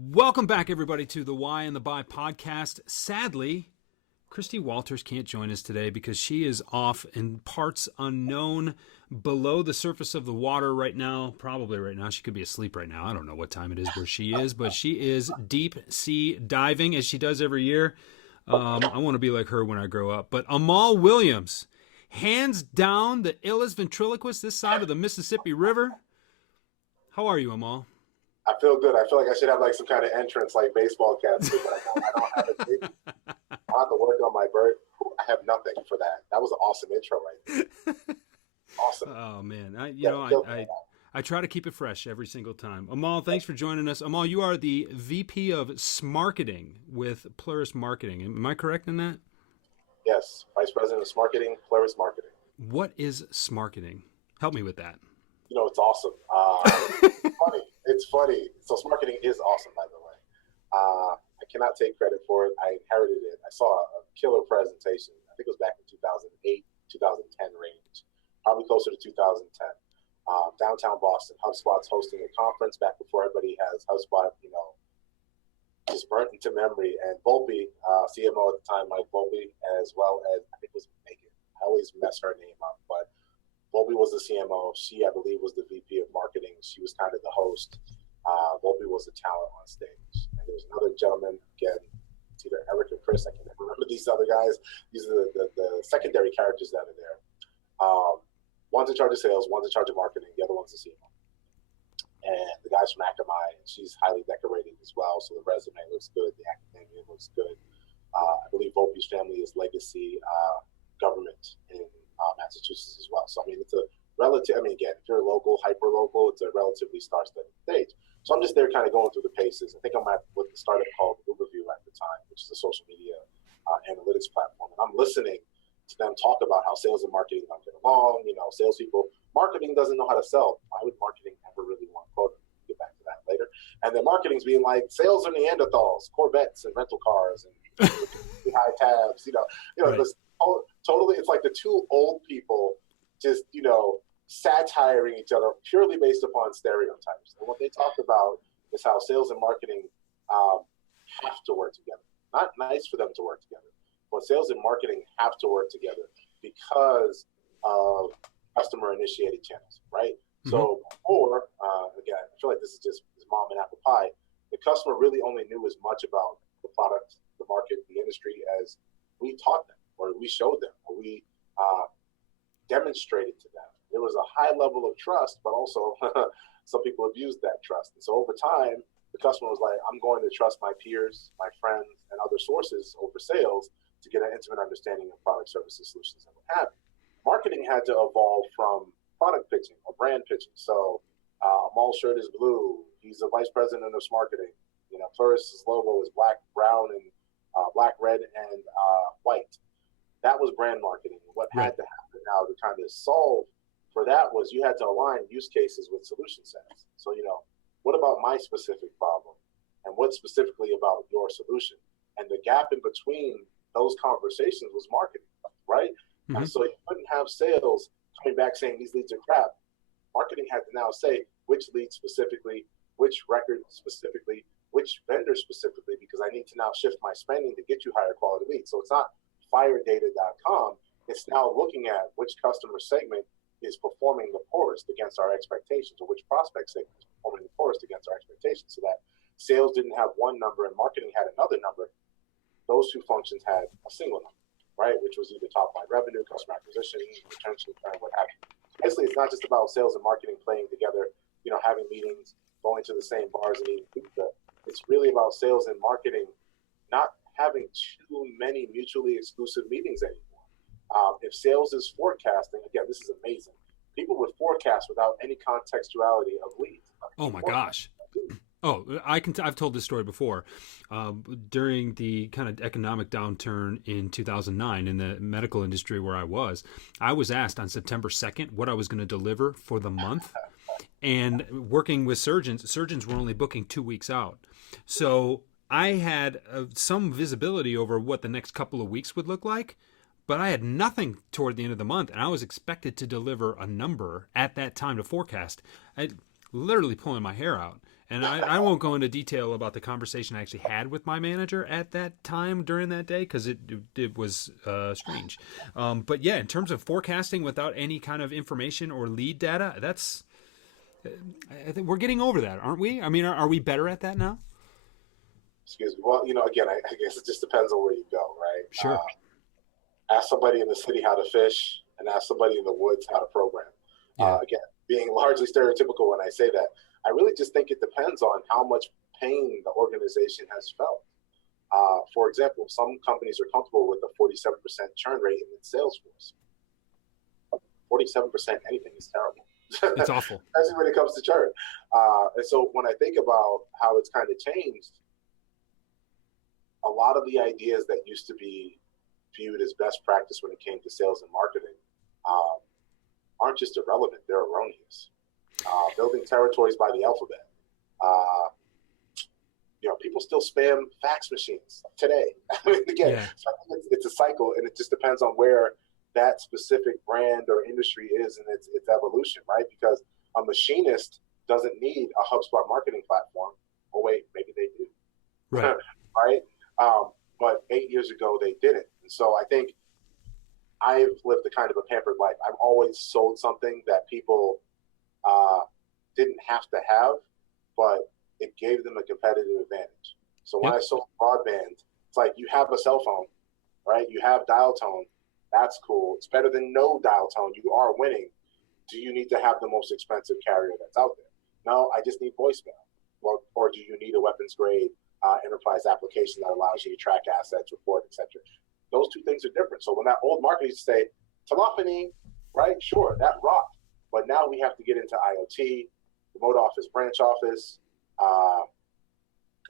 Welcome back, everybody, to the Why and the Buy podcast. Sadly, Christie Walters can't join us today because she is off in parts unknown below the surface of the water right now. Probably right now. She could be asleep right now. I don't know what time it is where she is, but she is deep sea diving as she does every year. I want to be like her when I grow up. But Amahl Williams, hands down the illest ventriloquist this side of the Mississippi River. How are you, Amahl? I feel good. I feel like I should have like some kind of entrance like baseball cats, but I don't have it. I have to work on my bird. I have nothing for that. That was an awesome intro right there. Awesome. Oh, man. I try to keep it fresh every single time. Amahl, thanks for joining us. Amahl, you are the VP of Smarketing with Plurist Marketing. Am I correct in that? Yes. Vice President of Smarketing, Plurist Marketing. What is Smarketing? Help me with that. You know, it's awesome. It's funny. So Smarketing is awesome, by the way. I cannot take credit for it. I inherited it. I saw a killer presentation. I think it was back in 2008, 2010 range, probably closer to 2010. Downtown Boston, HubSpot's hosting a conference back before everybody has HubSpot, just burnt into memory. And Volpe, CMO at the time, Mike Volpe, as well as, I think it was Megan. I always mess her name up, but Volpe was the CMO. She, I believe, was the VP of marketing. She was kind of the host. Volpe was the talent on stage. And there was another gentleman, again, it's either Eric or Chris. I can never remember these other guys. These are the secondary characters that are there. One's in charge of sales, one's in charge of marketing, the other one's the CMO. And the guy's from Akamai, and she's highly decorated as well. So the resume looks good, the academia looks good. I believe Volpe's family is legacy government in Massachusetts as well. So, I mean, it's a relative, again, if you're local, hyper-local, it's a relatively star-studded stage. So I'm just there kind of going through the paces. I think I'm at what the startup called Uberview at the time, which is a social media analytics platform. And I'm listening to them talk about how sales and marketing don't get along, salespeople. Marketing doesn't know how to sell. Why would marketing ever really want quota? We'll get back to that later. And then marketing's being like, sales are Neanderthals, Corvettes and rental cars and high tabs, Right. this totally, it's like the two old people just, satiring each other purely based upon stereotypes. And what they talked about is how sales and marketing have to work together. Not nice for them to work together, but sales and marketing have to work together because of customer-initiated channels, right? Mm-hmm. So before, again, I feel like this is mom and apple pie. The customer really only knew as much about the product, the market, the industry as we taught them, or we showed them, or we demonstrated to them. There was a high level of trust, but also some people abused that trust. And so over time, the customer was like, I'm going to trust my peers, my friends, and other sources over sales to get an intimate understanding of product, services, solutions, and what have you. Marketing had to evolve from product pitching or brand pitching. So Amahl's shirt is blue. He's the vice president of Smarketing. Plurist's logo is black, brown, and black, red, and white. That was brand marketing. What had to happen now to kind of solve for that was you had to align use cases with solution sets. So, what about my specific problem? And what specifically about your solution? And the gap in between those conversations was marketing, right? Mm-hmm. And so you couldn't have sales coming back saying these leads are crap. Marketing had to now say which lead specifically, which record specifically, which vendor specifically, because I need to now shift my spending to get you higher quality leads. So it's not firedata.com. It's now looking at which customer segment is performing the poorest against our expectations, or which prospect segment is performing the poorest against our expectations, so that sales didn't have one number and marketing had another number. Those two functions had a single number, right? Which was either top line revenue, customer acquisition, retention, what have you. Basically, it's not just about sales and marketing playing together, having meetings, going to the same bars and eating pizza. It's really about sales and marketing not having too many mutually exclusive meetings anymore. If sales is forecasting, again, this is amazing. People would forecast without any contextuality of leads. Oh my gosh. Oh, I've told this story before. During the kind of economic downturn in 2009 in the medical industry where I was asked on September 2nd what I was going to deliver for the month. And working with surgeons were only booking 2 weeks out. So I had some visibility over what the next couple of weeks would look like, but I had nothing toward the end of the month, and I was expected to deliver a number at that time to forecast. I literally pulling my hair out. And I won't go into detail about the conversation I actually had with my manager at that time during that day, because it was strange. But yeah, in terms of forecasting without any kind of information or lead data, I think we're getting over that, aren't we? I mean, are we better at that now? Excuse me. Well, again, I guess it just depends on where you go, right? Sure. Ask somebody in the city how to fish, and ask somebody in the woods how to program. Yeah. Again, being largely stereotypical when I say that, I really just think it depends on how much pain the organization has felt. For example, some companies are comfortable with a 47% churn rate in its sales force. 47% anything is terrible. It's awful. Especially when it comes to churn. And so when I think about how it's kind of changed, a lot of the ideas that used to be viewed as best practice when it came to sales and marketing aren't just irrelevant, they're erroneous. Building territories by the alphabet. People still spam fax machines today. I mean, again, Yeah. so I think it's a cycle, and it just depends on where that specific brand or industry is in its evolution, right? Because a machinist doesn't need a HubSpot marketing platform. Oh, wait, maybe they do. Right. Right? But 8 years ago, they didn't. And so I think I've lived a kind of a pampered life. I've always sold something that people didn't have to have, but it gave them a competitive advantage. So when I sold broadband, it's like you have a cell phone, right? You have dial tone. That's cool. It's better than no dial tone. You are winning. Do you need to have the most expensive carrier that's out there? No, I just need voicemail. Or do you need a weapons grade enterprise application that allows you to track assets, report, etc.? Those two things are different. So when that old marketer used to say, telephony, right? Sure, that rocked. But now we have to get into IoT, remote office, branch office,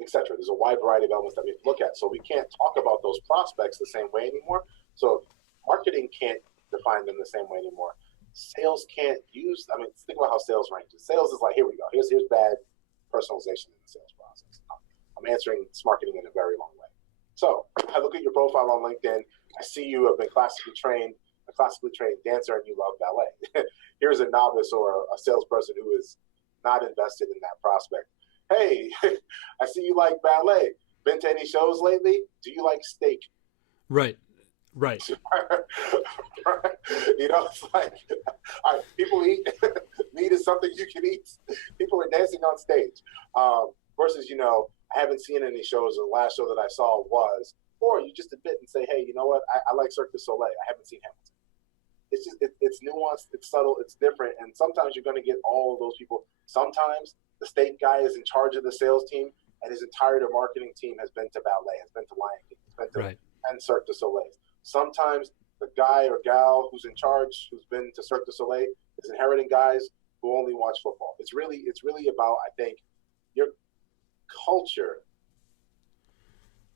etc. There's a wide variety of elements that we have to look at. So we can't talk about those prospects the same way anymore. So marketing can't define them the same way anymore. Sales can't use, think about how sales ranges. Sales is like, here we go. Here's bad personalization in the sales process. I'm answering Smarketing in a very long way. So I look at your profile on LinkedIn. I see you have been a classically trained dancer, and you love ballet. Here's a novice or a salesperson who is not invested in that prospect. Hey, I see you like ballet. Been to any shows lately? Do you like steak? Right. It's like, all right, people eat. Meat is something you can eat. People are dancing on stage. Versus, I haven't seen any shows. The last show that I saw was, or you just admit and say, hey, you know what? I like Cirque du Soleil. I haven't seen Hamilton. It's just, it's nuanced, it's subtle, it's different. And sometimes you're going to get all of those people. Sometimes the state guy is in charge of the sales team, and his entire marketing team has been to ballet, has been to Lion King, has been to and Cirque du Soleil. Sometimes the guy or gal who's in charge, who's been to Cirque du Soleil, is inheriting guys who only watch football. It's really about, I think, your culture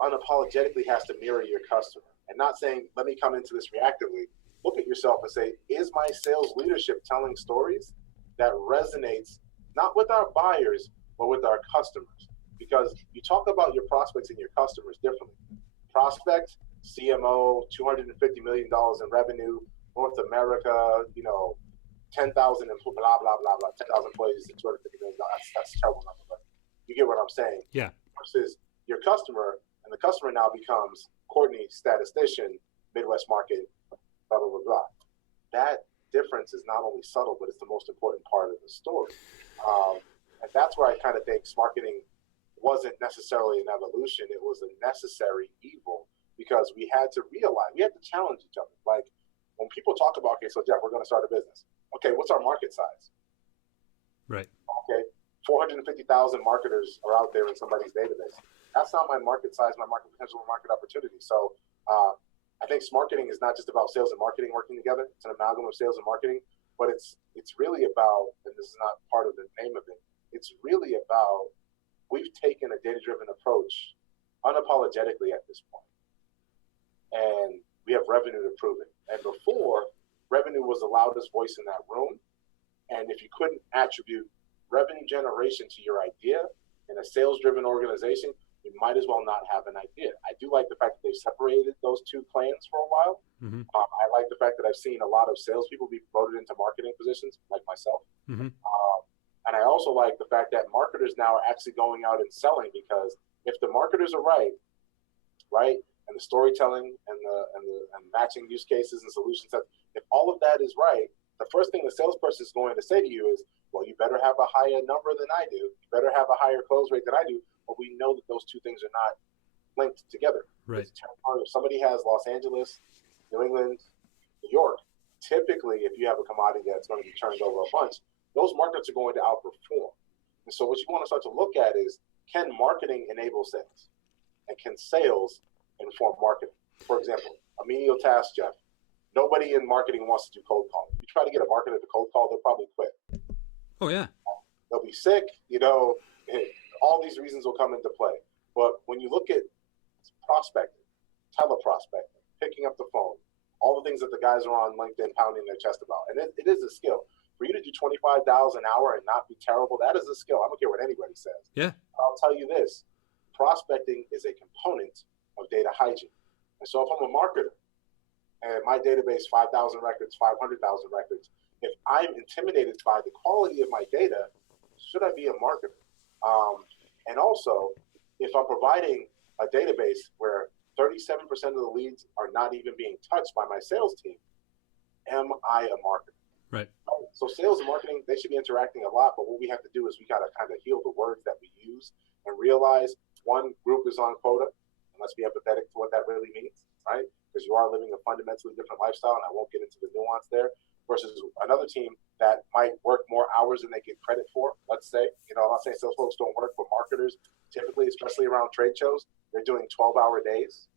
unapologetically has to mirror your customer, and not saying, let me come into this reactively. Look at yourself and say, is my sales leadership telling stories that resonates not with our buyers, but with our customers? Because you talk about your prospects and your customers differently. Prospect, CMO, $250 million in revenue, North America, 10,000 employees, blah, blah, blah, blah, 10,000 employees and $250 million. That's a terrible number, but you get what I'm saying. Yeah. Versus your customer, and the customer now becomes Courtney, statistician, Midwest market, blah, blah, blah, blah. That difference is not only subtle, but it's the most important part of the story. And that's where I kind of think Smarketing wasn't necessarily an evolution. It was a necessary evil, because we had to realize, we had to challenge each other. Like when people talk about, okay, so Jeff, we're going to start a business. Okay, what's our market size? Right. Okay, 450,000 marketers are out there in somebody's database. That's not my market size, my market potential, my market opportunity. So I think Smarketing is not just about sales and marketing working together. It's an amalgam of sales and marketing, but it's really about, and this is not part of the name of it, it's really about, we've taken a data-driven approach unapologetically at this point. And we have revenue to prove it. And before, revenue was the loudest voice in that room. And if you couldn't attribute revenue generation to your idea in a sales-driven organization, you might as well not have an idea. I do like the fact that they've separated those two clans for a while. Mm-hmm. I like the fact that I've seen a lot of salespeople be promoted into marketing positions, like myself. Mm-hmm. And I also like the fact that marketers now are actually going out and selling, because if the marketers are right, and the storytelling and matching use cases and solutions, if all of that is right, the first thing the salesperson is going to say to you is, well, you better have a higher number than I do. You better have a higher close rate than I do. But we know that those two things are not linked together. Right. If somebody has Los Angeles, New England, New York, typically, if you have a commodity that's going to be turned over a bunch, those markets are going to outperform. And so what you want to start to look at is, can marketing enable sales? And can sales inform marketing? For example, a menial task, Jeff. Nobody in marketing wants to do cold calling. You try to get a marketer to cold call, they'll probably quit. Oh, yeah. They'll be sick, all these reasons will come into play. But when you look at prospecting, teleprospecting, picking up the phone, all the things that the guys are on LinkedIn pounding their chest about, and it is a skill. For you to do $25 an hour and not be terrible, that is a skill. I don't care what anybody says. Yeah. I'll tell you this. Prospecting is a component of data hygiene. And so if I'm a marketer and my database, 5,000 records, 500,000 records, if I'm intimidated by the quality of my data, should I be a marketer? And also, if I'm providing a database where 37% of the leads are not even being touched by my sales team, am I a marketer? Right. So sales and marketing, they should be interacting a lot, but what we have to do is we got to kind of heal the words that we use and realize one group is on quota, and let's be empathetic to what that really means, right? Because you are living a fundamentally different lifestyle, and I won't get into the nuance there, versus another team that might work more hours than they get credit for, let's say. I'm not saying sales folks don't work, but marketers, typically, especially around trade shows, they're doing 12-hour days,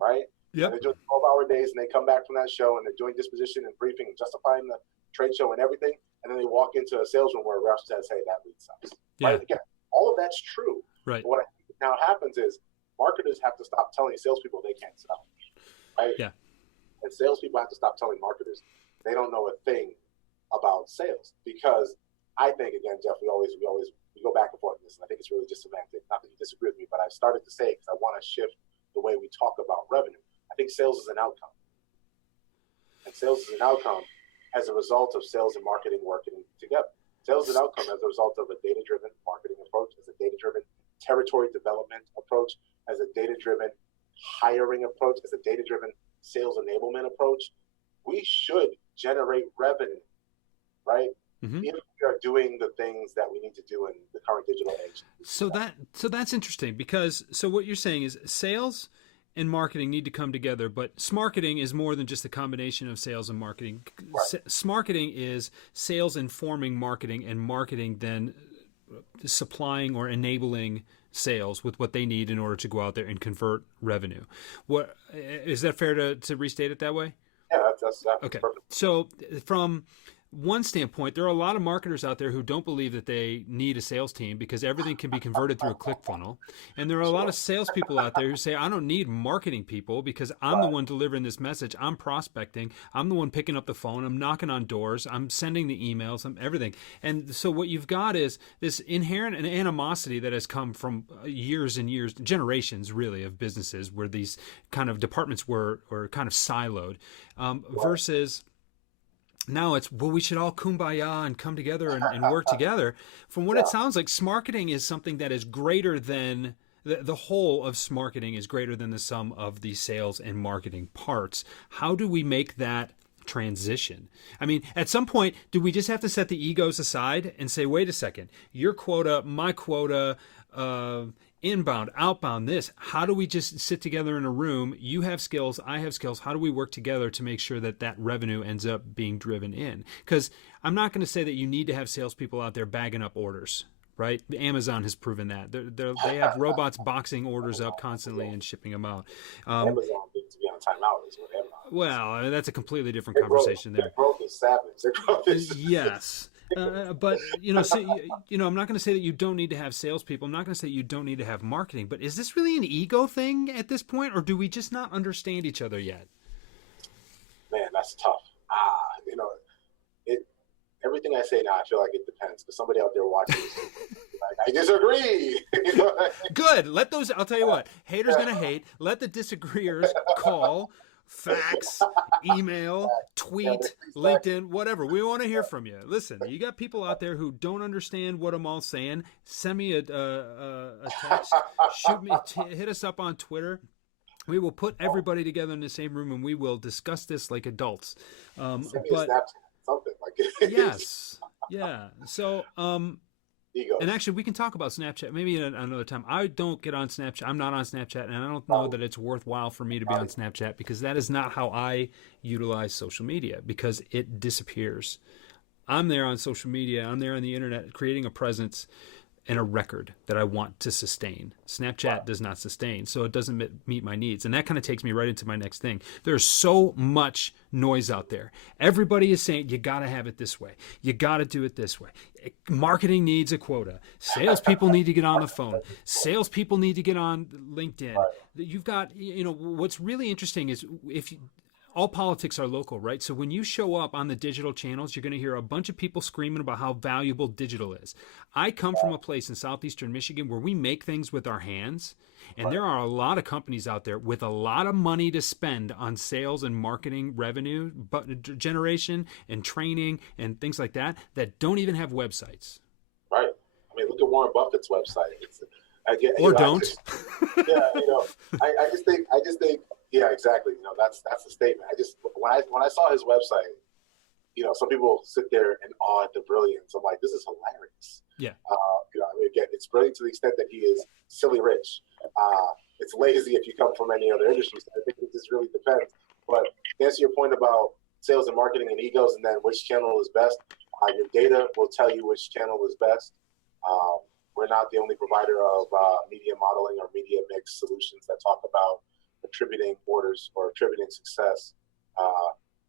right? Yep. They're doing 12-hour days, and they come back from that show, and they're doing disposition and briefing and justifying the trade show and everything, and then they walk into a sales room where a rep says, hey, that lead sucks. Yeah. Right? Again, all of that's true. Right. But what I think now happens is marketers have to stop telling salespeople they can't sell. Right? Yeah. And salespeople have to stop telling marketers they don't know a thing about sales. Because I think, again, Jeff, we go back and forth on this, and I think it's really just semantic. Not that you disagree with me, but I've started to say it because I want to shift the way we talk about revenue. I think sales is an outcome. And sales is an outcome as a result of sales and marketing working together. Sales is an outcome as a result of a data-driven marketing approach, as a data-driven territory development approach, as a data-driven hiring approach, as a data-driven sales enablement approach. We should generate revenue, right? Mm-hmm. If we are doing the things that we need to do in the current digital age. So that's interesting, because what you're saying is sales and marketing need to come together, but Smarketing is more than just a combination of sales and marketing. Right. Smarketing is sales informing marketing, and marketing then supplying or enabling sales with what they need in order to go out there and convert revenue. What is that fair to restate it that way? Yeah, that's okay. Perfect. So from one standpoint, there are a lot of marketers out there who don't believe that they need a sales team because everything can be converted through a ClickFunnels. And there are a lot of salespeople out there who say, I don't need marketing people because I'm the one delivering this message. I'm prospecting. I'm the one picking up the phone. I'm knocking on doors. I'm sending the emails. I'm everything. And so what you've got is this inherent animosity that has come from years and years, generations really, of businesses where these kind of departments were kind of siloed versus... Now it's, well, we should all kumbaya and come together and work together. From what it sounds like, Smarketing is something that is greater than, the whole of Smarketing is greater than the sum of the sales and marketing parts. How do we make that transition? I mean, at some point, do we just have to set the egos aside and say, wait a second, your quota, my quota, inbound, outbound, this, how do we just sit together in a room? You have skills, I have skills. How do we work together to make sure that revenue ends up being driven in? Because I'm not going to say that you need to have salespeople out there bagging up orders, right? Amazon has proven that. They have robots boxing orders up constantly and shipping them out. Amazon needs to be on timeout is what Amazon is. Well, that's a completely different conversation there. Their growth is savage. Their growth is... Yes. But, I'm not going to say that you don't need to have salespeople. I'm not going to say you don't need to have marketing. But is this really an ego thing at this point, or do we just not understand each other yet? Man, that's tough. Everything I say now, I feel like it depends. Because somebody out there watching this, like, I disagree. Good. I'll tell you what, haters going to hate. Let the disagreeers call fax, email, Yeah, tweet, LinkedIn, whatever. We want to hear from you. Listen, you got people out there who don't understand what Amal's saying. Send me a text. Shoot me. Hit us up on Twitter. We will put everybody together in the same room and we will discuss this like adults. Send me But a Snapchat, something like it. yes, yeah. So, Ego. and actually, we can talk about Snapchat maybe another time. I don't get on Snapchat. I'm not on Snapchat, and I don't know that it's worthwhile for me to be on Snapchat because that is not how I utilize social media because it disappears. I'm there on social media. I'm there on the internet creating a presence and a record that I want to sustain. Snapchat does not sustain, so it doesn't meet my needs. And that kind of takes me right into my next thing. There's so much noise out there. Everybody is saying, you got to have it this way. You got to do it this way. Marketing needs a quota. Salespeople need to get on the phone. Salespeople need to get on LinkedIn. You've got, what's really interesting is all politics are local, right? So when you show up on the digital channels, you're going to hear a bunch of people screaming about how valuable digital is. I come from a place in southeastern Michigan where we make things with our hands, and there are a lot of companies out there with a lot of money to spend on sales and marketing revenue generation and training and things like that don't even have websites. Right. I mean, look at Warren Buffett's website. Don't. I just think. Yeah, exactly. That's the statement. When I saw his website, some people sit there in awe at the brilliance. I'm like, this is hilarious. Yeah. Again, it's brilliant to the extent that he is silly rich. It's lazy if you come from any other industry. So I think it just really depends. But to answer your point about sales and marketing and egos, and then which channel is best, your data will tell you which channel is best. We're not the only provider of media modeling or media mix solutions that talk about attributing orders or attributing success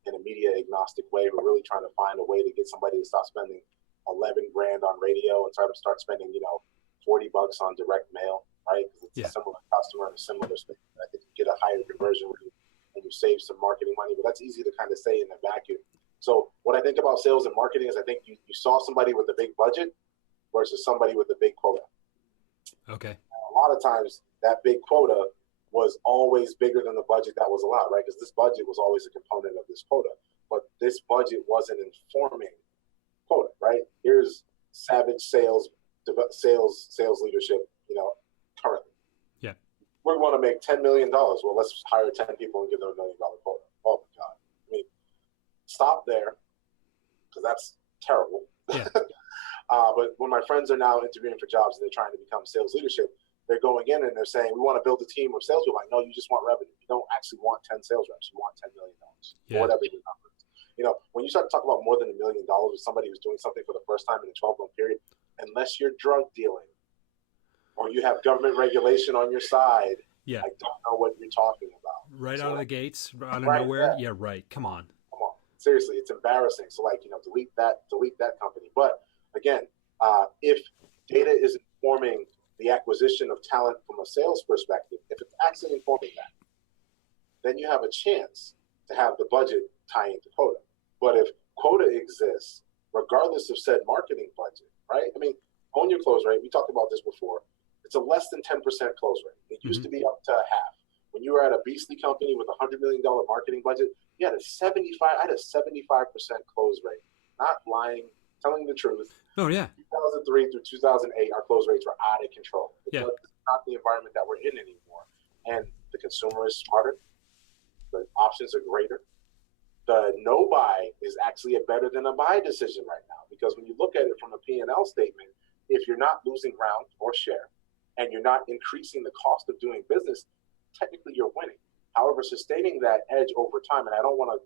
in a media agnostic way. We're really trying to find a way to get somebody to stop spending $11 grand on radio and start spending, $40 on direct mail, right? Because it's a similar customer and a similar space. I think you get a higher conversion rate and you save some marketing money, but that's easy to kind of say in a vacuum. So what I think about sales and marketing is I think you saw somebody with a big budget versus somebody with a big quota. Okay. And a lot of times that big quota was always bigger than the budget that was allowed, right? Because this budget was always a component of this quota, but this budget wasn't informing quota, right? Here's savage sales leadership, currently. Yeah. We want to make $10 million. Well, let's hire 10 people and give them $1 million quota. Oh my God. I mean, stop there because that's terrible. Yeah. But when my friends are now interviewing for jobs and they're trying to become sales leadership, they're going in and they're saying, we want to build a team of salespeople. Like, no, you just want revenue. You don't actually want 10 sales reps. You want $10 million, or whatever your number is. When you start to talk about more than $1 million with somebody who's doing something for the first time in a 12-month period, unless you're drug dealing or you have government regulation on your side, I don't know what you're talking about. Right out of the gates, out of nowhere? Yeah, right. Come on. Seriously, it's embarrassing. So, delete that company. But, again, if data is informing the acquisition of talent from a sales perspective, if it's actually informing that, then you have a chance to have the budget tie into quota. But if quota exists, regardless of said marketing budget, right? I mean, own your close rate. We talked about this before. It's a less than 10% close rate. It used to be up to half. When you were at a beastly company with a $100 million marketing budget, I had a 75% close rate. Not lying, telling the truth. Oh, yeah. 2003 through 2008, our close rates were out of control. It's not the environment that we're in anymore. And the consumer is smarter. The options are greater. The no buy is actually a better than a buy decision right now. Because when you look at it from a P&L statement, if you're not losing ground or share, and you're not increasing the cost of doing business, technically you're winning. However, sustaining that edge over time, and I don't want to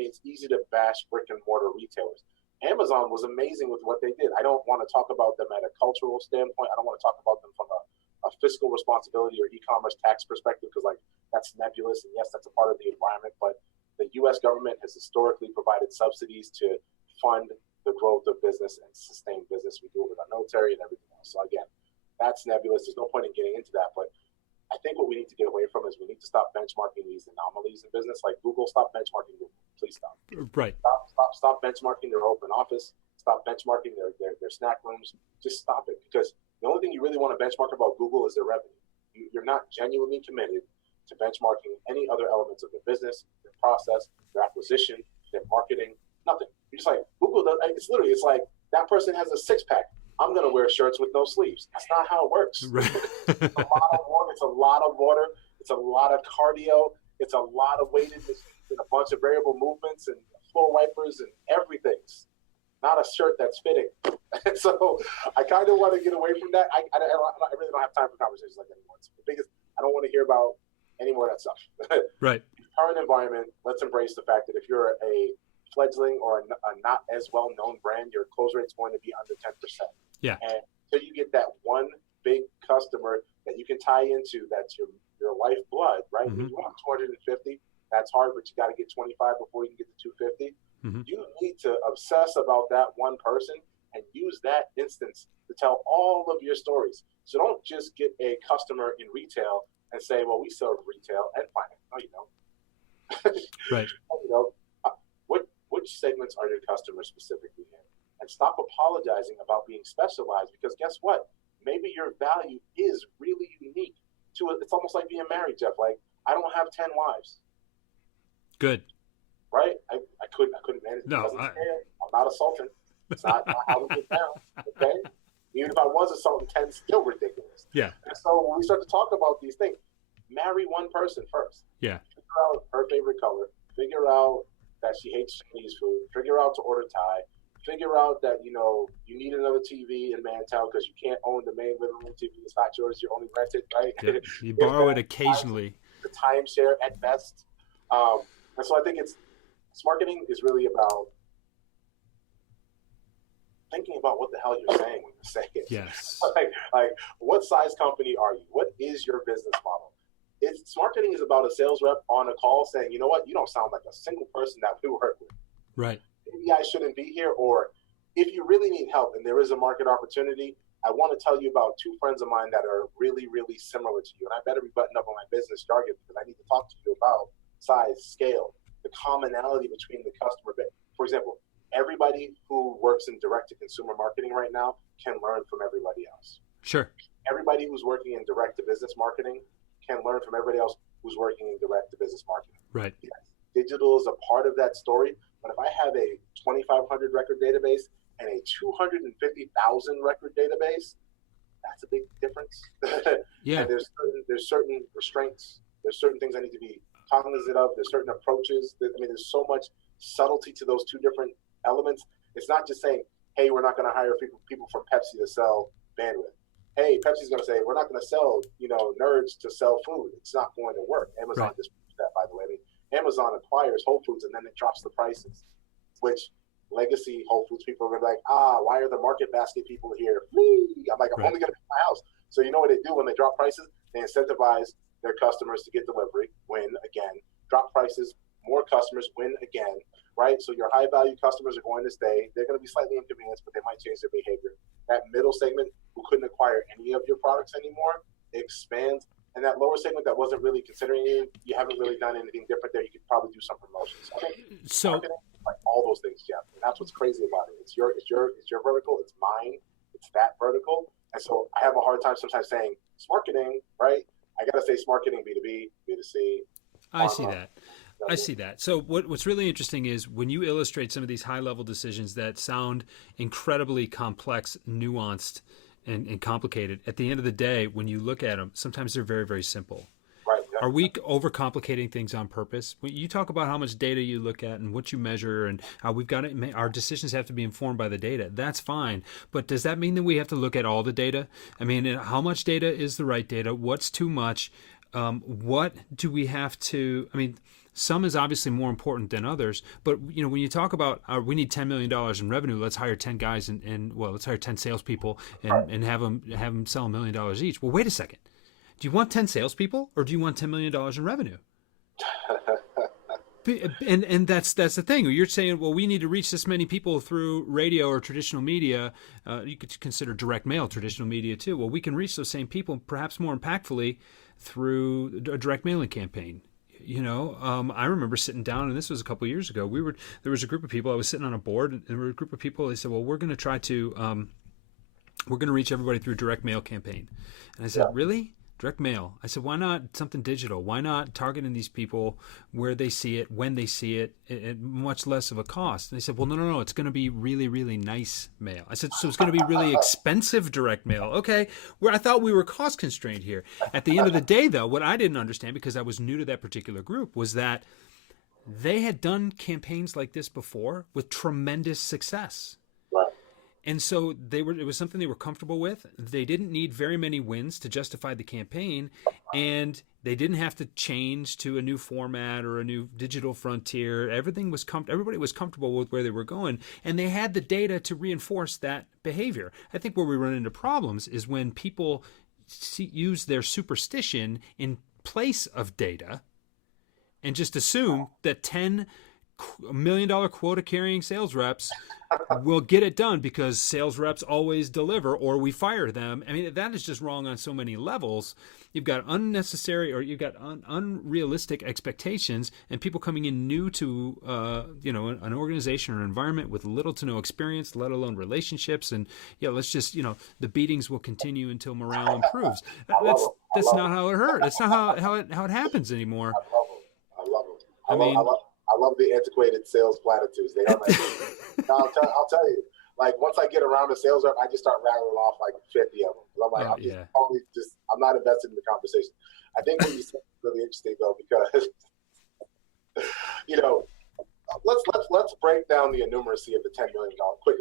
it's easy to bash brick and mortar retailers. Amazon was amazing with what they did. I don't want to talk about them at a cultural standpoint. I don't want to talk about them from a fiscal responsibility or e-commerce tax perspective because that's nebulous. And yes, that's a part of the environment. But the U.S. government has historically provided subsidies to fund the growth of business and sustain business. We do it with our military and everything else. So again, that's nebulous. There's no point in getting into that. But I think what we need to get away from is we need to stop benchmarking these anomalies in business. Like Google, stop benchmarking Google. Please stop. Right. Stop benchmarking their open office. Stop benchmarking their snack rooms. Just stop it. Because the only thing you really want to benchmark about Google is their revenue. You're not genuinely committed to benchmarking any other elements of their business, their process, their acquisition, their marketing, nothing. You're just like, Google does, it's like that person has a six pack. I'm going to wear shirts with no sleeves. That's not how it works. Right. It's a lot of water. It's a lot of water. It's a lot of cardio. It's a lot of weighted and a bunch of variable movements and floor wipers and everything's not a shirt that's fitting. And so I kind of want to get away from that. I really don't have time for conversations like that anymore. It's the biggest. I don't want to hear about any more of that stuff. Right. Current environment, let's embrace the fact that if you're a fledgling or a not as well-known brand, your close rate's going to be under 10%. Yeah. And until you get that one big customer that you can tie into, that's your lifeblood, right? Mm-hmm. You want 250, that's hard, but you got to get 25 before you can get to 250. Mm-hmm. You need to obsess about that one person and use that instance to tell all of your stories. So don't just get a customer in retail and say, well, we sell retail and finance. No, you don't. Right. You know, which segments are your customers specifically in? And stop apologizing about being specialized, because guess what? Maybe your value is really unique to it. It's almost like being married, Jeff. Like, I don't have 10 wives. Good. Right? I couldn't manage it. No, I'm not assaulting. It's not how we get down. Okay? Even if I was assaulting, 10's still ridiculous. Yeah. And so when we start to talk about these things, marry one person first. Yeah. Figure out her favorite color. Figure out that she hates Chinese food. Figure out to order Thai. Figure out that, you know, you need another TV in Mantown because you can't own the main living room TV. It's not yours. You only rent it, right? Yeah. You borrow it occasionally. The timeshare at best. And so I think Smarketing is really about thinking about what the hell you're saying when you say it. Yes. like what size company are you? What is your business model? Smarketing is about a sales rep on a call saying, you know what, you don't sound like a single person that we work with. Right. Maybe I shouldn't be here. Or if you really need help and there is a market opportunity, I want to tell you about two friends of mine that are really, really similar to you. And I better be buttoned up on my business jargon because I need to talk to you about size, scale, the commonality between the customer base. For example, everybody who works in direct-to-consumer marketing right now can learn from everybody else. Sure. Everybody who's working in direct-to-business marketing can learn from everybody else who's working in direct-to-business marketing. Right. Yes, digital is a part of that story, but if I have a 2,500 record database and a 250,000 record database, that's a big difference. Yeah. And there's certain restraints. There's certain things I need to be cognizant of. There's certain approaches. There's so much subtlety to those two different elements. It's not just saying, hey, we're not going to hire people from Pepsi to sell bandwidth. Hey, Pepsi's going to say, we're not going to sell, nerds to sell food. It's not going to work. Amazon just proved that, by the way. Amazon acquires Whole Foods and then it drops the prices, which legacy Whole Foods people are going to be like, why are the Market Basket people here? I'm like, I'm only going to be in my house. So you know what they do when they drop prices? They incentivize their customers to get delivery, win again, drop prices, more customers, win again, right? So your high-value customers are going to stay. They're going to be slightly inconvenienced, but they might change their behavior. That middle segment who couldn't acquire any of your products anymore expands. And that lower segment that wasn't really considering you haven't really done anything different there. You could probably do some promotions. So like all those things, Jeff. And that's what's crazy about it. It's your vertical. It's mine. It's that vertical. And so I have a hard time sometimes saying Smarketing, right? I got to say Smarketing, B2B, B2C. I see that. I see that. So what's really interesting is when you illustrate some of these high-level decisions that sound incredibly complex, nuanced, and complicated, at the end of the day, when you look at them, sometimes they're very, very simple. Right. Yeah. Are we overcomplicating things on purpose? When you talk about how much data you look at and what you measure and how we've got it, our decisions have to be informed by the data. That's fine. But does that mean that we have to look at all the data? I mean, how much data is the right data? What's too much? What do we have to, some is obviously more important than others, but when you talk about we need $10 million in revenue, let's hire 10 guys and let's hire 10 salespeople and have them sell $1 million each. Well, wait a second. Do you want 10 salespeople or do you want $10 million in revenue? And that's the thing. You're saying, well, we need to reach this many people through radio or traditional media. You could consider direct mail traditional media too. Well, we can reach those same people perhaps more impactfully through a direct mailing campaign. I remember sitting down, and this was a couple of years ago. There was a group of people. I was sitting on a board, and there were a group of people. They said, "Well, we're going to try to, we're going to reach everybody through a direct mail campaign." And I said, "Really? direct mail. I said, why not something digital? Why not targeting these people where they see it, when they see it, at much less of a cost? And they said, well, no, it's going to be really, really nice mail. I said, so it's going to be really expensive direct mail. Okay, where I thought we were cost constrained here. At the end of the day, though, what I didn't understand, because I was new to that particular group, was that they had done campaigns like this before with tremendous success. Right. And so it was something they were comfortable with. They didn't need very many wins to justify the campaign, and they didn't have to change to a new format or a new digital frontier. Everybody was comfortable with where they were going, and they had the data to reinforce that behavior. I think where we run into problems is when people use their superstition in place of data and just assume that $10 million quota carrying sales reps will get it done because sales reps always deliver, or we fire them. I mean, that is just wrong on so many levels. You've got unnecessary, or you've got unrealistic expectations, and people coming in new to an organization or environment with little to no experience, let alone relationships. And let's just the beatings will continue until morale improves. That's not how it hurt. That's not how it happens anymore. I love it. I love the antiquated sales platitudes. They don't I'll tell you, like, once I get around a sales rep, I just start rattling off like 50 of them. I'm like, I'm not invested in the conversation. I think what you said is really interesting, though, because, let's break down the innumeracy of the $10 million quick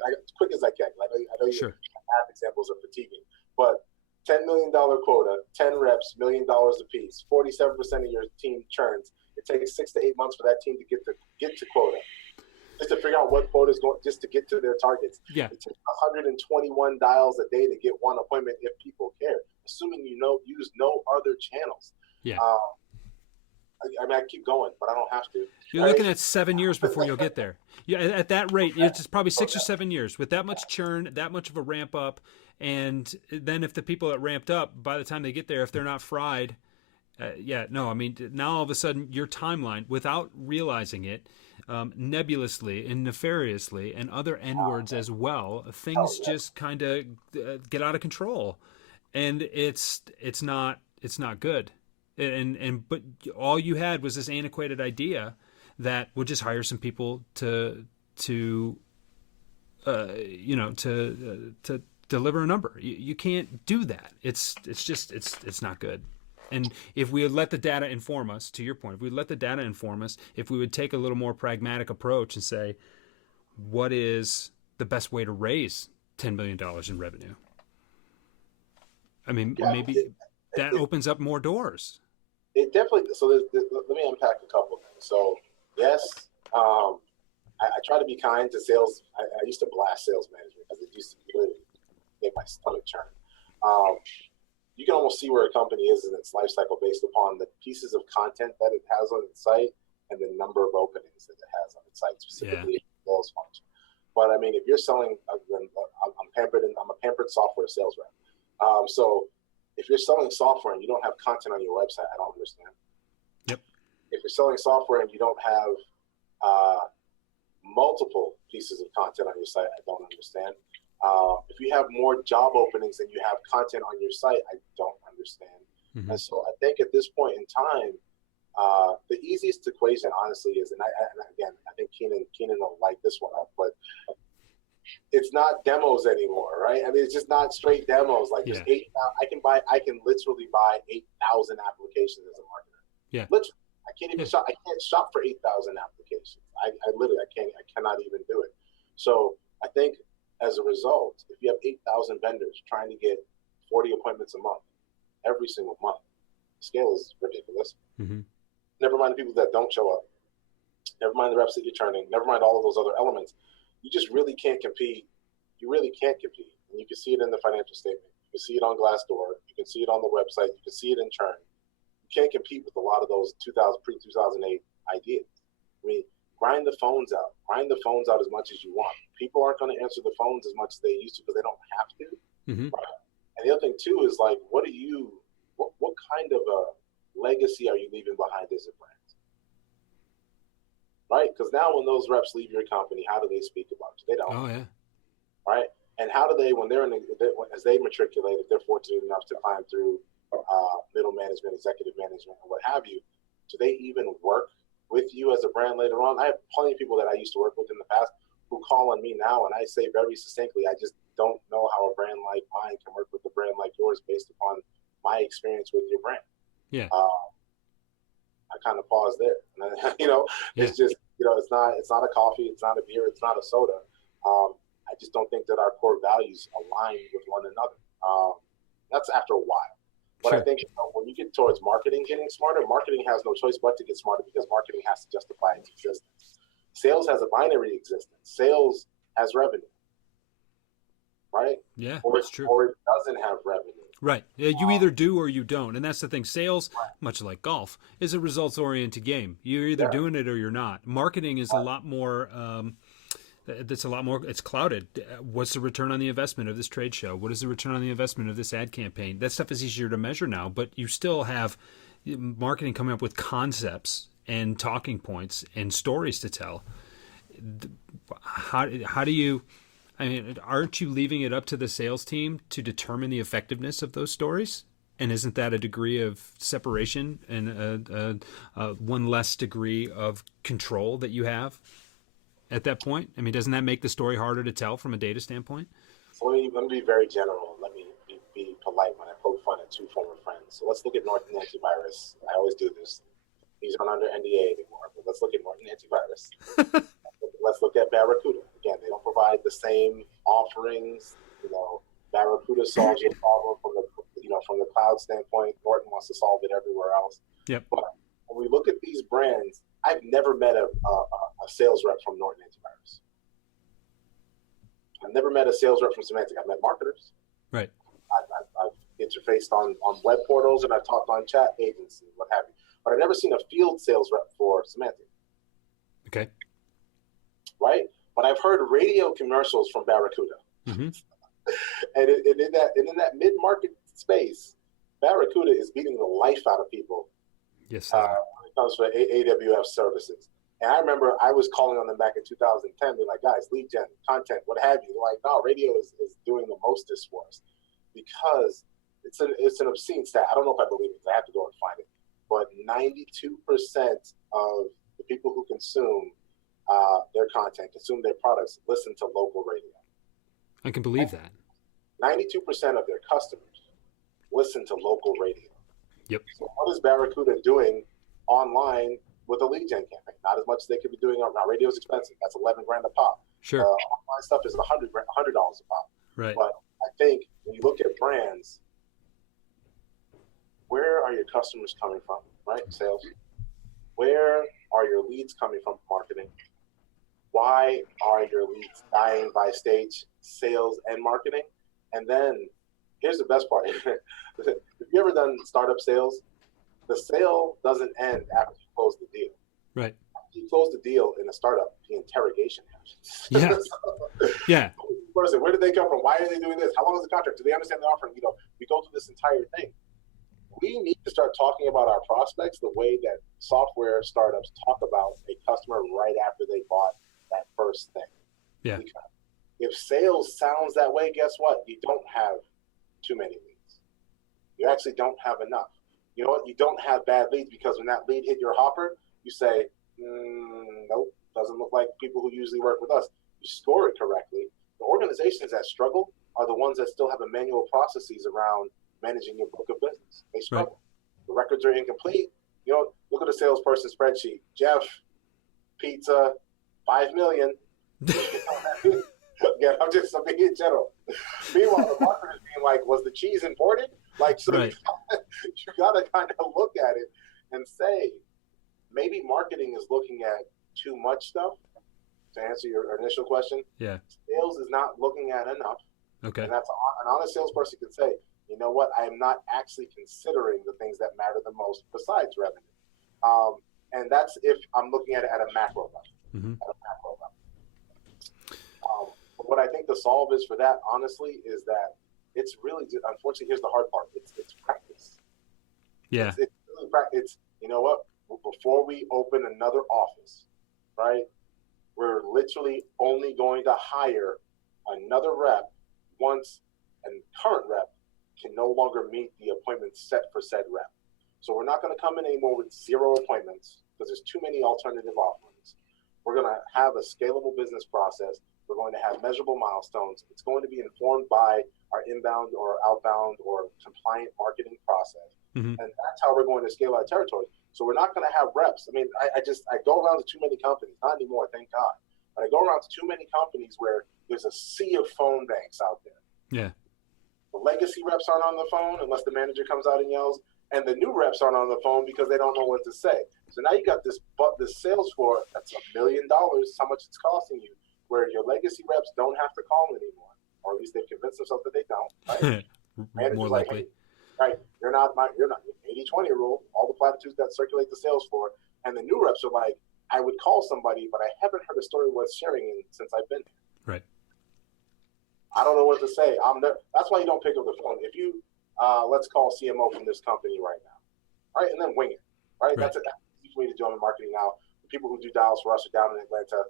as I can. I know your math examples are fatiguing, but $10 million quota, 10 reps, $1 million apiece, 47% of your team churns. It takes 6 to 8 months for that team to get to quota, just to figure out what quota is going, just to get to their targets. Yeah. It takes 121 dials a day to get one appointment if people care, assuming use no other channels. Yeah. I keep going, but I don't have to. You're looking at 7 years before you'll get there. Yeah, at that rate, it's probably 6 or 7 years with that much churn, that much of a ramp up, and then if the people that ramped up, by the time they get there, if they're not fried. Now all of a sudden your timeline, without realizing it, nebulously and nefariously, and other N-words as well, things just kind of get out of control, and it's not good. But all you had was this antiquated idea that we'll just hire some people to deliver a number. You can't do that. It's not good. And if we would let the data inform us, to your point, if we would take a little more pragmatic approach and say, what is the best way to raise $10 million in revenue? I mean, maybe that opens up more doors. It definitely. So let me unpack a couple of things. So yes, I try to be kind to sales. I used to blast sales management because it used to really make my stomach churn. You can almost see where a company is in its life cycle based upon the pieces of content that it has on its site and the number of openings that it has on its site, specifically sales function. But I mean, if you're selling, I'm a pampered software sales rep. So if you're selling software and you don't have content on your website, I don't understand. Yep. If you're selling software and you don't have multiple pieces of content on your site, I don't understand. If you have more job openings than you have content on your site, I don't understand. Mm-hmm. And so I think at this point in time, the easiest equation, honestly, is, and I think Keenan will light this one up, but it's not demos anymore, right? I mean, it's just not straight demos. Like there's I can literally buy 8,000 applications as a marketer. Yeah. Literally, I can't even shop. I can't shop for 8,000 applications. I cannot even do it. So I think, as a result, if you have 8,000 vendors trying to get 40 appointments a month, every single month, the scale is ridiculous. Mm-hmm. Never mind the people that don't show up. Never mind the reps that you're turning. Never mind all of those other elements. You just really can't compete. You really can't compete. And you can see it in the financial statement. You can see it on Glassdoor. You can see it on the website. You can see it in churn. You can't compete with a lot of those pre-2008 ideas. I mean, grind the phones out. Grind the phones out as much as you want. People aren't going to answer the phones as much as they used to because they don't have to. Mm-hmm. Right? And the other thing too is like, what kind of a legacy are you leaving behind as a brand? Right? Because now when those reps leave your company, how do they speak about you? They don't. Oh yeah. Right? And how do they, when they're as they matriculate, if they're fortunate enough to climb through middle management, executive management, and what have you, do they even work with you as a brand later on? I have plenty of people that I used to work with in the past who call on me now, and I say very succinctly, I just don't know how a brand like mine can work with a brand like yours based upon my experience with your brand. Yeah. I kind of pause there. It's just, it's not a coffee, it's not a beer, it's not a soda. I just don't think that our core values align with one another. That's after a while. But Sure. I think when you get towards marketing getting smarter, marketing has no choice but to get smarter because marketing has to justify its existence. Sales has a binary existence. Sales has revenue, right? Yeah, Or that's true. Or it doesn't have revenue. Right. You either do or you don't. And that's the thing. Sales, much like golf, is a results-oriented game. You're either doing it or you're not. Marketing is a lot more, it's clouded. What's the return on the investment of this trade show? What is the return on the investment of this ad campaign? That stuff is easier to measure now, but you still have marketing coming up with concepts and talking points and stories to tell. How do you... aren't you leaving it up to the sales team to determine the effectiveness of those stories? And isn't that a degree of separation and one less degree of control that you have at that point? Doesn't that make the story harder to tell from a data standpoint? So let me be very general. Let me be polite when I poke fun at two former friends. So let's look at Norton Antivirus. I always do this. These aren't under NDA anymore, but let's look at Norton Antivirus. Let's look at Barracuda. Again, they don't provide the same offerings. Barracuda solves your problem from the cloud standpoint. Norton wants to solve it everywhere else. Yep. But when we look at these brands, I've never met a sales rep from Norton Antivirus. I've never met a sales rep from Symantec. I've met marketers. Right. I've interfaced on web portals and I've talked on chat agents and what have you. But I've never seen a field sales rep for Symantec. Okay. Right? But I've heard radio commercials from Barracuda. Mm-hmm. and in that mid-market space, Barracuda is beating the life out of people. Yes. When it comes to AWS services. And I remember I was calling on them back in 2010, being like, guys, lead gen, content, what have you. They're like, no, radio is doing the mostest for us because it's an obscene stat. I don't know if I believe it. I have to go and find it. But 92% of the people who consume their content, consume their products, listen to local radio. I can believe that. 92% of their customers listen to local radio. Yep. So what is Barracuda doing online with a lead gen campaign? Not as much as they could be doing. Now, radio is expensive. That's $11 grand a pop. Sure. Online stuff is $100 a pop. Right. But I think when you look at brands, where are your customers coming from? Right? Sales. Where are your leads coming from? Marketing. Why are your leads dying by stage? Sales and marketing. And then here's the best part. If you ever done startup sales, the sale doesn't end after you close the deal. Right. After you close the deal in a startup, the interrogation happens. Yeah. Yeah. Person, where did they come from? Why are they doing this? How long is the contract? Do they understand the offering? We go through this entire thing. We need to start talking about our prospects the way that software startups talk about a customer right after they bought that first thing. Yeah. Because if sales sounds that way, guess what? You don't have too many leads. You actually don't have enough. You know what? You don't have bad leads because when that lead hit your hopper, you say, nope, doesn't look like people who usually work with us. You score it correctly. The organizations that struggle are the ones that still have a manual processes around managing your book of business. They struggle. Right. The records are incomplete. Look at the salesperson spreadsheet. Jeff, pizza, 5 million. Again, I'm being in general. Meanwhile, the marketer is being like, was the cheese imported? So right. You got to kind of look at it and say, maybe marketing is looking at too much stuff. To answer your initial question, yeah, sales is not looking at enough. Okay, and that's an honest salesperson can say, you know what, I am not actually considering the things that matter the most besides revenue. And that's if I'm looking at it at a macro level. Mm-hmm. At a macro level. What I think the solve is for that, honestly, is that it's really, unfortunately, here's the hard part. It's practice. Yeah. It's really practice. It's, you know what, before we open another office, right, we're literally only going to hire another rep once a current rep can no longer meet the appointments set for said rep. So we're not going to come in anymore with 0 appointments because there's too many alternative offerings. We're going to have a scalable business process. We're going to have measurable milestones. It's going to be informed by our inbound or outbound or compliant marketing process. And that's how we're going to scale our territory. So we're not going to have reps. I mean, I go around to too many companies, not anymore, thank God. But I go around to too many companies where there's a sea of phone banks out there. Yeah. The legacy reps aren't on the phone unless the manager comes out and yells, and the new reps aren't on the phone because they don't know what to say. So now you got this sales floor that's $1 million, how much it's costing you, where your legacy reps don't have to call anymore, or at least they've convinced themselves that they don't. Right? More likely. Like, hey, right, you're not 80-20 rule, all the platitudes that circulate the sales floor, and the new reps are like, I would call somebody, but I haven't heard a story worth sharing since I've been here. Right. I don't know what to say. That's why you don't pick up the phone. If you let's call CMO from this company right now, right, and then wing it, right? That's easy for me to do in marketing now. The people who do dials for us are down in Atlanta,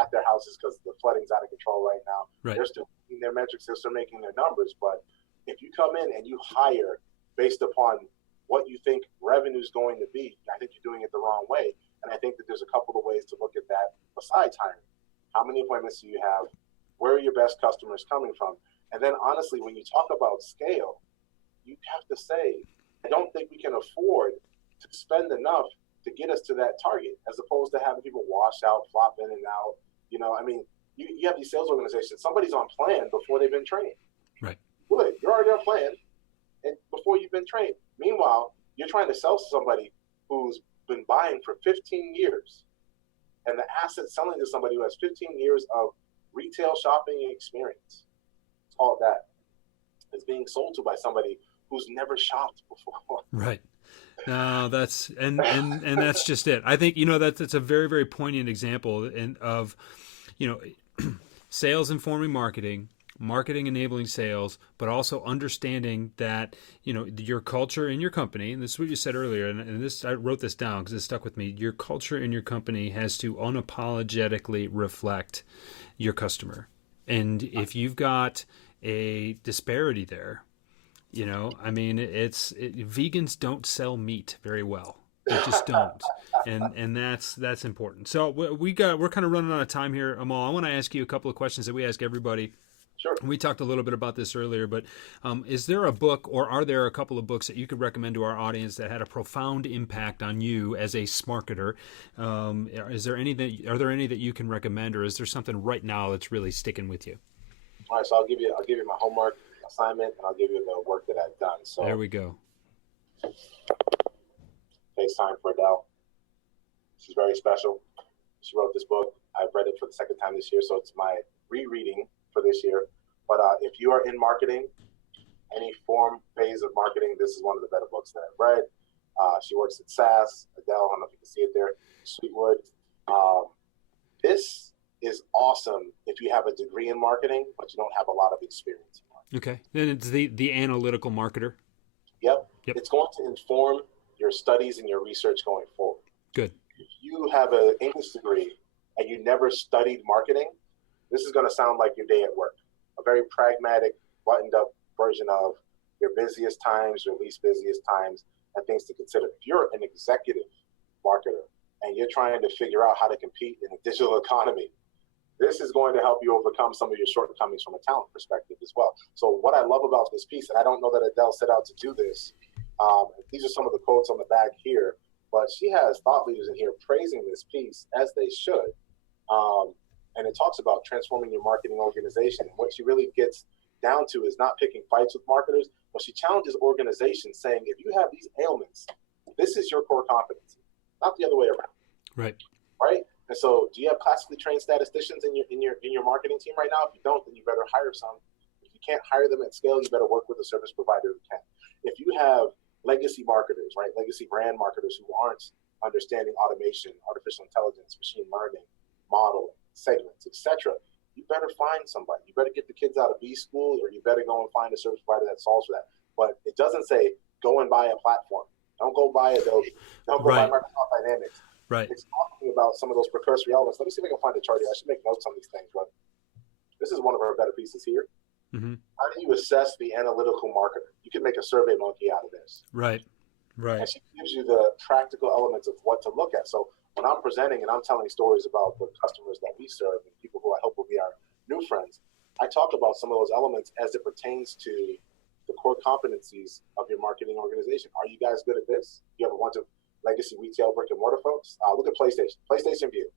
at their houses because the flooding's out of control right now. Right. They're still making their metrics, they're still making their numbers, but if you come in and you hire based upon what you think revenue is going to be, I think you're doing it the wrong way. And I think that there's a couple of ways to look at that besides hiring. How many appointments do you have? Where are your best customers coming from? And then honestly, when you talk about scale, you have to say, I don't think we can afford to spend enough to get us to that target, as opposed to having people wash out, flop in and out. I mean, you have these sales organizations, somebody's on plan before they've been trained. Right. Good, you're already on plan and before you've been trained. Meanwhile, you're trying to sell to somebody who's been buying for 15 years, and the asset selling to somebody who has 15 years of retail shopping experience. It's all that is being sold to by somebody who's never shopped before. Right. No, that's and that's just it. I think that's a very, very poignant example of sales informing marketing, marketing enabling sales, but also understanding that your culture in your company, and this is what you said earlier, and this, I wrote this down because it stuck with me. Your culture in your company has to unapologetically reflect your customer, and if you've got a disparity there, I mean, vegans don't sell meat very well. They just don't, and that's important. So we're kind of running out of time here, Amahl. I want to ask you a couple of questions that we ask everybody. Sure. We talked a little bit about this earlier, but is there a book, or are there a couple of books that you could recommend to our audience that had a profound impact on you as a Smarketer? Are there any that you can recommend, or is there something right now that's really sticking with you? All right, so I'll give you my homework assignment, and I'll give you the work that I've done. So there we go. FaceTime for Adele. She's very special. She wrote this book. I've read it for the second time this year, so it's my rereading for this year. But if you are in marketing, any form, phase of marketing, this is one of the better books that I've read. She works at SAS. Adele, I don't know if you can see it there. Sweetwood. This is awesome if you have a degree in marketing, but you don't have a lot of experience in marketing. Okay. Then it's the analytical marketer. Yep. It's going to inform your studies and your research going forward. Good. If you have an English degree and you never studied marketing, this is going to sound like your day at work. A very pragmatic, buttoned up version of your busiest times, your least busiest times, and things to consider. If you're an executive marketer and you're trying to figure out how to compete in a digital economy, this is going to help you overcome some of your shortcomings from a talent perspective as well. So what I love about this piece, and I don't know that Adele set out to do this, these are some of the quotes on the back here, but she has thought leaders in here praising this piece, as they should. And it talks about transforming your marketing organization. And what she really gets down to is not picking fights with marketers, but she challenges organizations saying, if you have these ailments, this is your core competency, not the other way around. Right. Right. And so do you have classically trained statisticians in your marketing team right now? If you don't, then you better hire some. If you can't hire them at scale, you better work with a service provider who can. If you have legacy marketers, right, legacy brand marketers who aren't understanding automation, artificial intelligence, machine learning, modeling, segments, etc., you better find somebody. You better get the kids out of B school, or you better go and find a service provider that solves for that. But it doesn't say go and buy a platform. Don't go buy Adobe. Don't go buy Microsoft Dynamics. Right. It's talking about some of those precursory elements. Let me see if I can find a chart here. I should make notes on these things, but this is one of our better pieces here. Mm-hmm. How do you assess the analytical marketer? You can make a survey monkey out of this. Right. And she gives you the practical elements of what to look at. So when I'm presenting and I'm telling stories about the customers that we serve and people who I hope will be our new friends, I talk about some of those elements as it pertains to the core competencies of your marketing organization. Are you guys good at this? You have a bunch of legacy retail brick and mortar folks. Look at PlayStation. PlayStation View.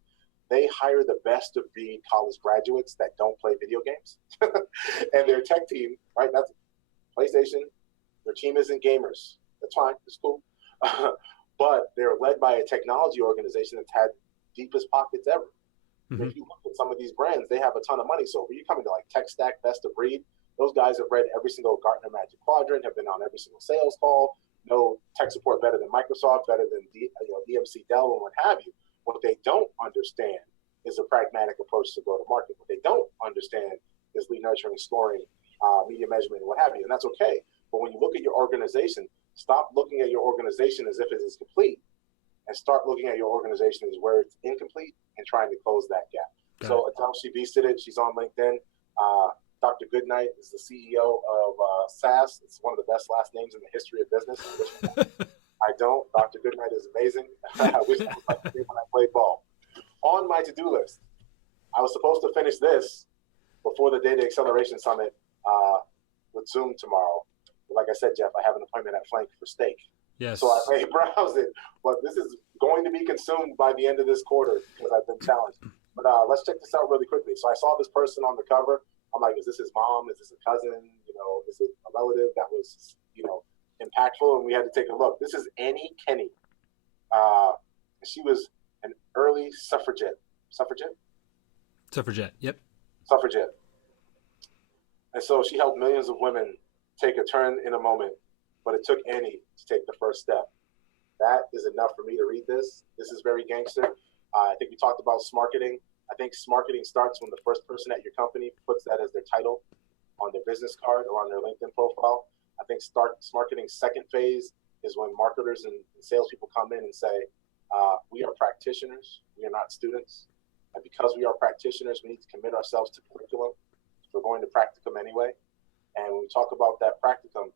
They hire the best of breed college graduates that don't play video games. And their tech team, right? That's PlayStation. Their team isn't gamers. That's fine. It's cool. But they're led by a technology organization that's had deepest pockets ever. Mm-hmm. If you look at some of these brands, they have a ton of money. So when you come into like Tech Stack, Best of Breed, those guys have read every single Gartner Magic Quadrant, have been on every single sales call, know tech support better than Microsoft, better than DMC Dell, and what have you. What they don't understand is a pragmatic approach to go to market. What they don't understand is lead nurturing, scoring, media measurement, and what have you. And that's okay. But when you look at your organization, stop looking at your organization as if it is complete and start looking at your organization as where it's incomplete and trying to close that gap. So Adele, she beasted it. She's on LinkedIn. Dr. Goodnight is the CEO of SAS. It's one of the best last names in the history of business. I don't. Dr. Goodnight is amazing. I wish I was like the when I played ball. On my to-do list, I was supposed to finish this before the Data Acceleration Summit with Zoom tomorrow. But like I said, Jeff, I have an appointment at Flank for steak. Yes. So I may browse it, but this is going to be consumed by the end of this quarter because I've been challenged. But let's check this out really quickly. So I saw this person on the cover. I'm like, is this his mom? Is this a cousin? Is it a relative that was, impactful? And we had to take a look. This is Annie Kenny. She was an early suffragette. Suffragette, yep. Suffragette. And so she helped millions of women take a turn in a moment, but it took Annie to take the first step. That is enough for me to read this. This is very gangster. I think we talked about Smarketing. I think Smarketing starts when the first person at your company puts that as their title on their business card or on their LinkedIn profile. I think Smarketing's second phase is when marketers and salespeople come in and say, we are practitioners, we are not students. And because we are practitioners, we need to commit ourselves to curriculum. We're going to practicum anyway. And when we talk about that practicum,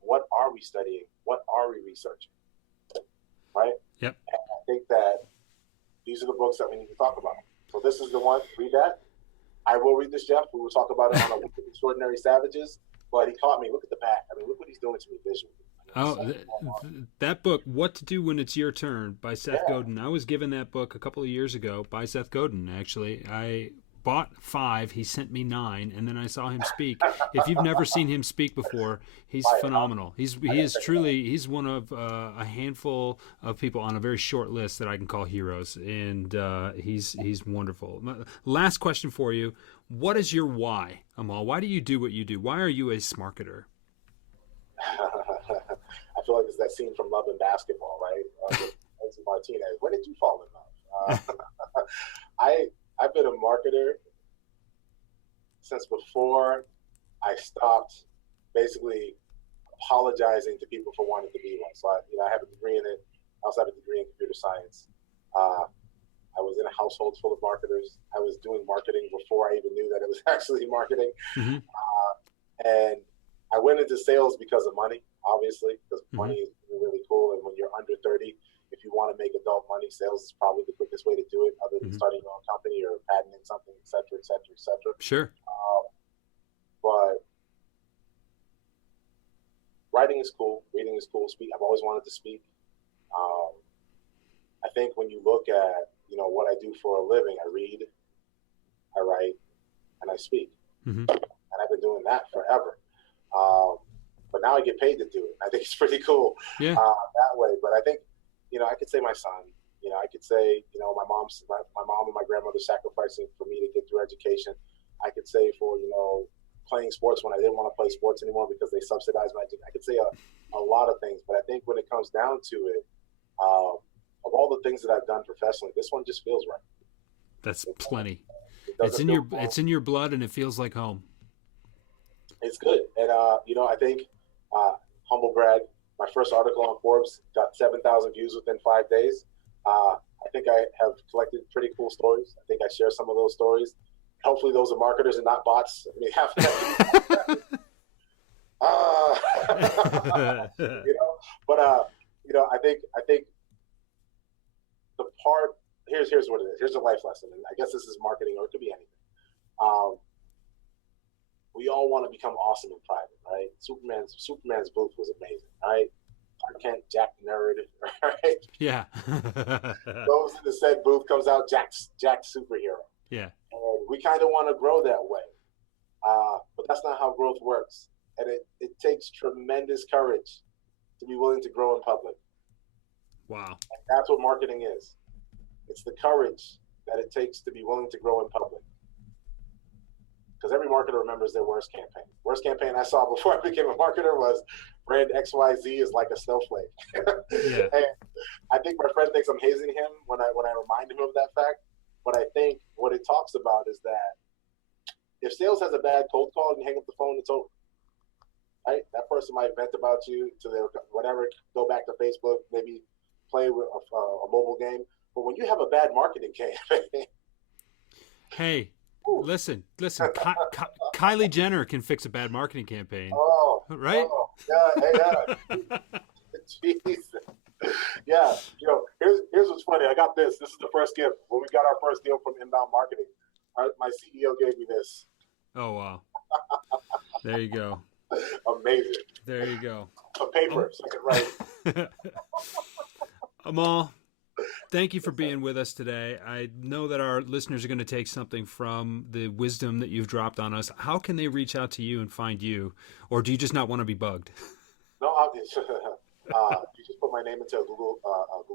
what are we studying? What are we researching? Right? Yep. And I think that these are the books that we need to talk about. So this is the one. Read that. I will read this, Jeff. We will talk about it on a week of Extraordinary Savages. But he caught me. Look at the back. I mean, look what he's doing to me visually. That book, What to Do When It's Your Turn, by Seth Godin. I was given that book a couple of years ago by Seth Godin, actually. I bought 5. He sent me 9, and then I saw him speak. If you've never seen him speak before, he's phenomenal. He's one of a handful of people on a very short list that I can call heroes, and he's wonderful. Last question for you. What is your why, Amahl? Why do you do what you do? Why are you a Smarketer? I feel like it's that scene from Love and Basketball, right? Martinez. When did you fall in love? I've been a marketer since before I stopped basically apologizing to people for wanting to be one. So I have a degree in it. I also have a degree in computer science. I was in a household full of marketers. I was doing marketing before I even knew that it was actually marketing. Mm-hmm. And I went into sales because of money, obviously, because money is really cool. And when you're under 30, if you want to make adult money, sales is probably the quickest way to do it, other than starting your own company or patenting something, et cetera, et cetera, et cetera. Sure. But writing is cool. Reading is cool. I've always wanted to speak. I think when you look at, what I do for a living, I read, I write, and I speak. Mm-hmm. And I've been doing that forever. But now I get paid to do it. I think it's pretty cool that way. But I think, I could say my son, I could say, my mom and my grandmother sacrificing for me to get through education. I could say for, playing sports when I didn't want to play sports anymore because they subsidized my education. I could say a lot of things, but I think when it comes down to it, of all the things that I've done professionally, this one just feels right. That's plenty. It's in your blood, and it feels like home. It's good. And, I think, humble brag, my first article on Forbes got 7,000 views within 5 days. I think I have collected pretty cool stories. I think I share some of those stories. hopefully those are marketers and not bots. I mean, half of that. But I think the part here's what it is. Here's a life lesson, and I guess this is marketing, or it could be anything. We all want to become awesome in private, right? Superman's booth was amazing, right? Clark Kent, Jack the Nerd, right? Yeah. Goes in the said booth, comes out, Jack's superhero. Yeah. And we kind of want to grow that way, but that's not how growth works. And it takes tremendous courage to be willing to grow in public. Wow. And that's what marketing is. It's the courage that it takes to be willing to grow in public. Because every marketer remembers their worst campaign. Worst campaign I saw before I became a marketer was brand XYZ is like a snowflake. Yeah. And I think my friend thinks I'm hazing him when I remind him of that fact. But I think what it talks about is that if sales has a bad cold call and you hang up the phone, it's over. Right? That person might vent about you to their whatever, go back to Facebook, maybe play with a mobile game. But when you have a bad marketing campaign, hey, listen. Kylie Jenner can fix a bad marketing campaign. Oh, right? Oh, yeah. Jeez. Yeah. Here's what's funny. I got this. This is the first gift. When we got our first deal from Inbound Marketing, my CEO gave me this. Oh, wow. There you go. Amazing. There you go. A paper, so I could write. Amahl, thank you for being with us today. I know that our listeners are going to take something from the wisdom that you've dropped on us. How can they reach out to you and find you? Or do you just not want to be bugged? No, you just put my name into a Google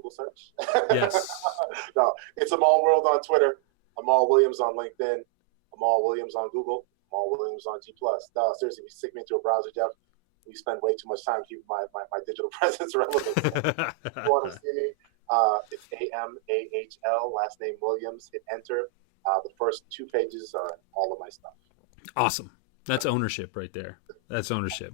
search. Yes. No, it's Amahl World on Twitter, Amahl Williams on LinkedIn, Amahl Williams on Google, Amahl Williams on G+. No, seriously, if you stick me into a browser, Jeff, we spend way too much time keeping my digital presence relevant. If you want to see me, it's AMAHL, last name Williams. Hit enter. The first 2 pages are all of my stuff. Awesome. That's ownership right there. That's ownership.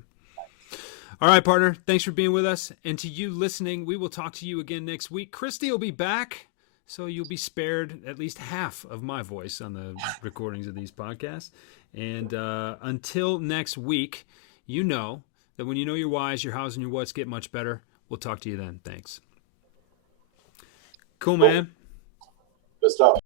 All right, partner. Thanks for being with us. And to you listening, we will talk to you again next week. Christie will be back, so you'll be spared at least half of my voice on the recordings of these podcasts. And until next week, you know that when you know your whys, your hows, and your whats get much better. We'll talk to you then. Thanks. Cool, man. Good stuff.